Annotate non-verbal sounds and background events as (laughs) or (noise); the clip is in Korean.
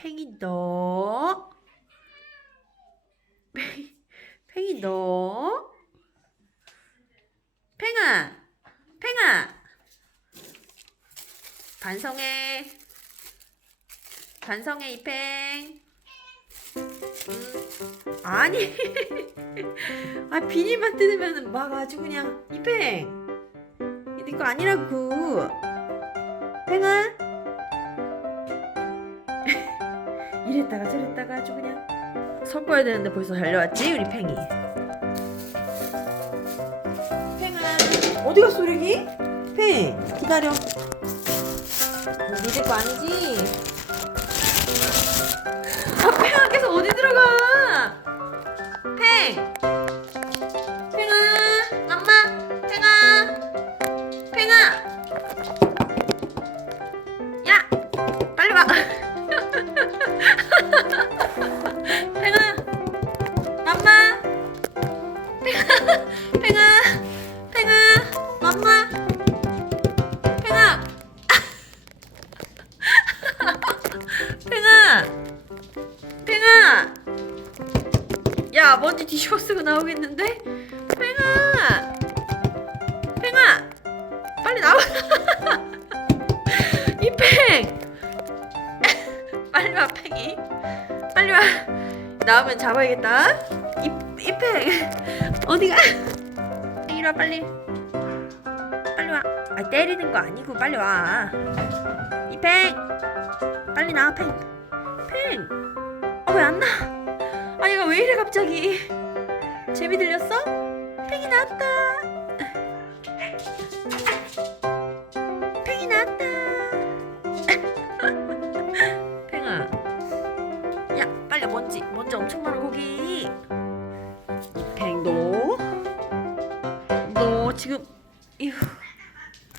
팽이 너. 팽이, 너. 팽아, 팽아. 반성해. 반성해 이팽. 음, 아니. (laughs) 아 비닐만 뜯으면 막 아주 그냥 이팽. 이거 거 아니라고. 팽아. 이랬다가 저랬다가 아주 그냥 섞어야 되는데 벌써 달려왔지 우리 팽이. 팽아 어디 갔어 우리 팽 기다려. 니들 거 아니지? 아 팽아 계속 어디 들어가? 팽. 팽아. 팽아, 팽아, 야 먼지 뒤집어 쓰고 나오겠는데? 팽아, 팽아, 빨리 나와, (laughs) 이 팽, (laughs) 빨리 와 팽이. 빨리 와. 나오면 잡아야겠다. 이 이 팽 (laughs) 어디가? 이리 와 빨리. 빨리 와. 아 때리는 거 아니고 빨리 와. 이팽 빨리 나와 팽. 팽. 어왜 안 나? 아 얘가 왜 이래 갑자기? 재미 들렸어? 팽이 나왔다. 팽이 나왔다. (laughs) 팽아. 야 빨리 먼지 먼지 엄청 많아 거기 이팽 너 너 지금 이후